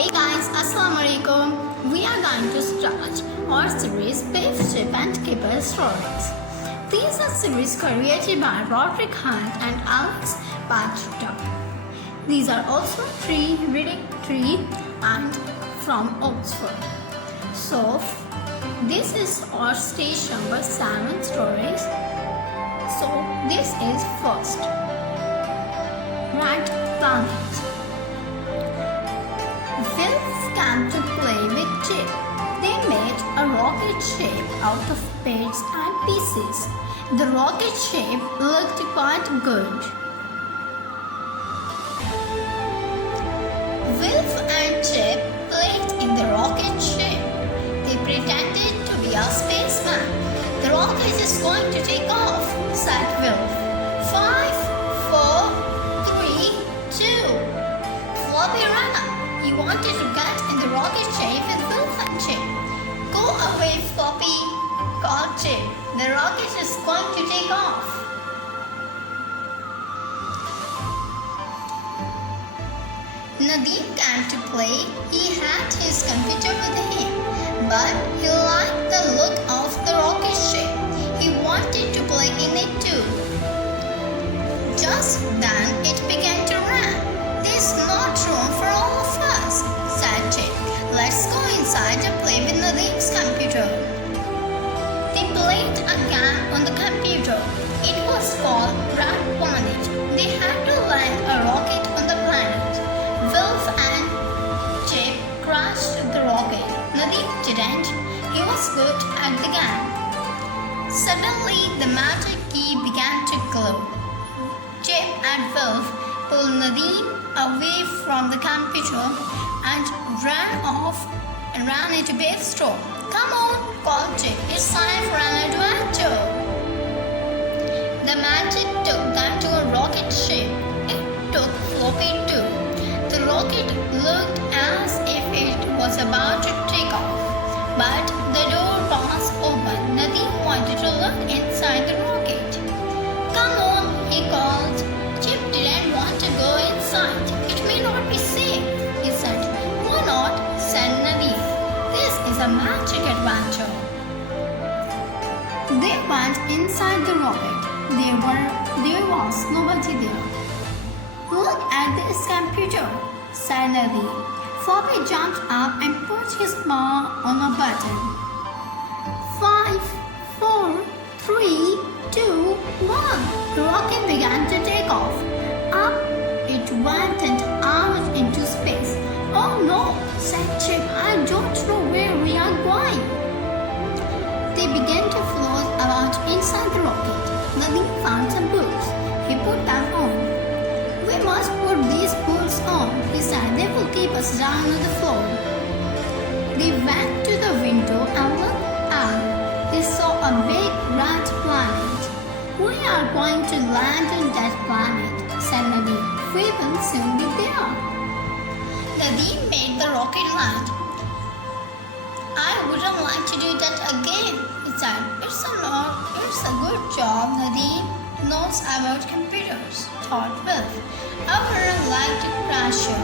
Hey guys, Assalamualaikum. We are going to start our series Biff Chip and Kipper stories. These are series created by Roderick Hunt and Alex Patrick. These are also reading tree and from Oxford. So this is our stage number 7 stories. So this is first. Rat Planet. Wilf came to play with Chip. They made a rocket ship out of bits and pieces. The rocket ship looked quite good. Wilf and Chip played in the rocket ship. They pretended to be a spaceman. The rocket is going to take off, said Wilf. 5, 4, 3, 2. Floppy ran up. He wanted to get in the rocket ship with Wilf and Chip. Go away, Floppy, called Chip. The rocket is going to take off. Nadeem came to play. He had his computer with him, but he liked the look of the rocket ship. He wanted to play in it too. Just then it began to rain. There's not room for all of us, said Chip. Let's go inside and play with Nadeem's computer. They played a game on the computer. It was called Rat Planet. They had to land a rocket on the planet. Wilf and Chip crashed the rocket. Nadeem didn't. He was good at the game. Suddenly, the magic key began to glow. Chip and Wilf pulled Nadeem away from the computer and ran into Biff's store. Come on, called Chip. It's time for an adventure. The magic took them to a rocket ship. It took Floppy too. The rocket looked as if it was about to take off, but the door was open. Nadeem wanted to look inside the rocket. Come on, he called. Chip didn't want to go inside. It may not be safe, he said. Why not? Said Nadeem. This is a magic adventure. They went inside the rocket. There was nobody there. Look at this computer, said Nadeem. Floppy jumped up and put his paw on a button. 5, 4, 3, 2, 1. The rocket began to take off. Up it went and out into space. Oh no, said Chip. I don't know where we are going. They began to float about inside the rocket. Nadeem found some boots. He put them on. We must put these boots on, he said. They will keep us down on the floor. They went to the window and looked out. They saw a big red planet. We are going to land on that planet, said Nadeem. We will soon be there. Nadeem made the rocket land. I wouldn't like to do that again, he said. It's a good job, Nadeem knows about computers, thought Wilf. I wouldn't like to crash you.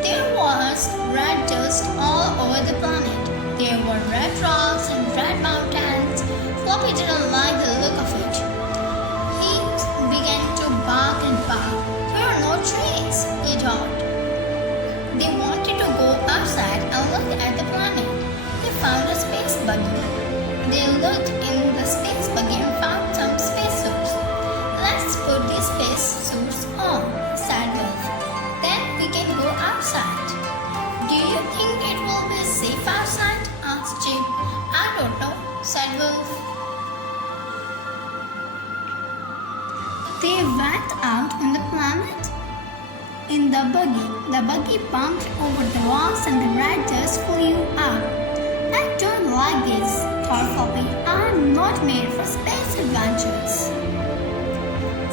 There was red dust all over the planet. There were red rocks and red mountains. Floppy didn't like the look of it. He began to bark and bark. There are no trees, he thought. They wanted to go outside and look at the planet. They found a space buggy. They looked in the space buggy and found some spacesuits. Let's put these spacesuits on, said Wilf. Then we can go outside. Do you think it will be safe outside? Asked Chip. I don't know, said Wilf. They went out on the planet in the buggy. The buggy bumped over the rocks and the red dust flew out. I don't like this, thought Floppy. I'm not made for space adventures.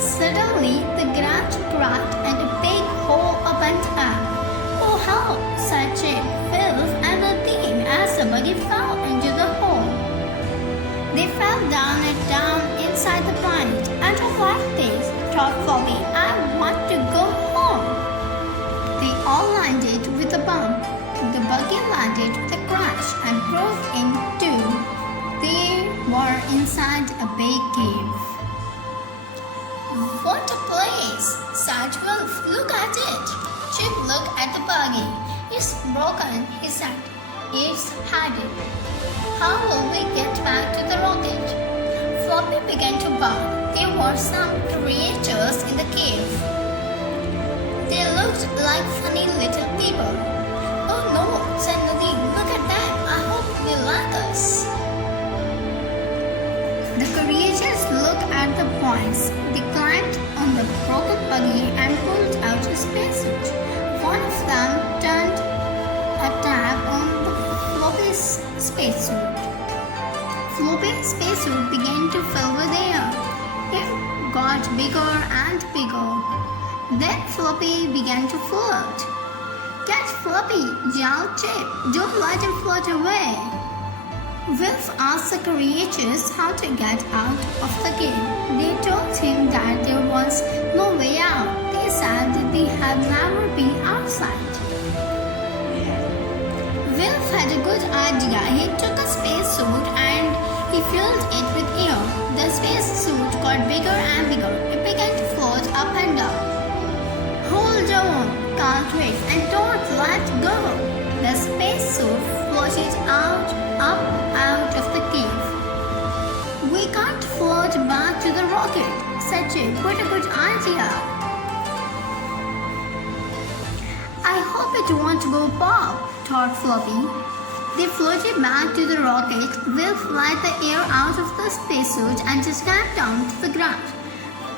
Suddenly, the ground cracked and a big hole opened up. Oh, help, said Chip, Wilf, and Nadeem as the buggy fell into the hole. They fell down and down inside the planet. I don't like this, thought Floppy. I want to go home. They all all landed with a bump. The buggy landed with a crash and broke in two. They were inside a big cave. "What a place!" said Wolf. "Look at it." Chip looked at the buggy. "It's broken," he said. "It's headed. How will we get back to the rocket?" Floppy began to bark. There were some creatures in the cave. They looked like funny little people. "Oh no," said Nadine. "Look at them. I hope they like us." The creatures looked at the boys. They climbed on the broken buggy and pulled out a spacesuit. One of them turned a tab on the Floppy's spacesuit. Floppy's spacesuit began to fill with air. It got bigger and bigger. Then Floppy began to float. "Catch Floppy!" yelled Chip. "Don't let him float away." Wolf asked the creatures how to get out of the cave. They told him that there was no way out. They said that they had never been outside. Wolf had a good idea. He took a spacesuit and he filled it with air. The spacesuit got bigger and bigger. It began to float up and down. "Hold on," called Rick, "and don't let go." The spacesuit floated out of the cave. "We can't float back to the rocket," said Chip. "What a good idea." "I hope it won't go pop," thought Floppy. They floated back to the rocket. Wolf let the air out of the spacesuit and just came down to the ground.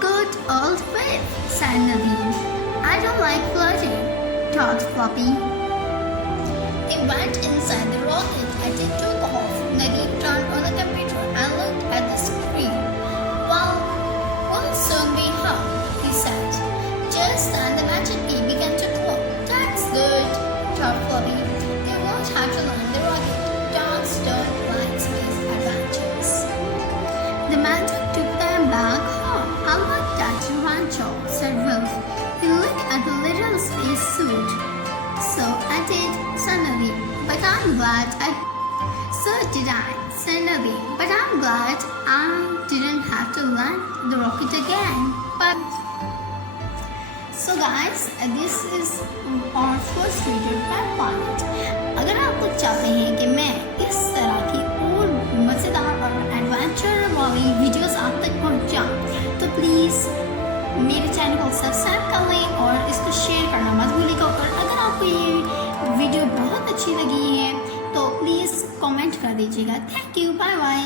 "Good old Wolf," said Nadine. "I don't like floating," thought Floppy. They went inside the rocket and it took off. Nadine turned on the computer and looked at the screen. "Well, we'll soon be home," he said. Just then the magic key began to glow. "That's good," thought Floppy. "They won't have to land the rocket. Dogs don't like space adventures." The magic took them back home. "I like that rancho," said Wolf. He looked at the little space suit. "So I did," said Nadine. "But I'm glad I..." "So did I," said Nadine. "But I'm glad I didn't have to land the rocket again." But so guys, this is our first video by plannet. अगर आप लोग चाहते हैं कि मैं इस तरह की और मज़ेदार और एडवेंचर वाली वीडियोस आप तक पहुंचाऊं, तो प्लीज़ मेरे चैनल को सब्सक्राइब कर लें और इसको शेयर करना मत भूलिएगा। और अगर आपको ये वीडियो बहुत अच्छी लगी है तो प्लीज़ कमेंट कर दीजिएगा। Thank you, bye bye.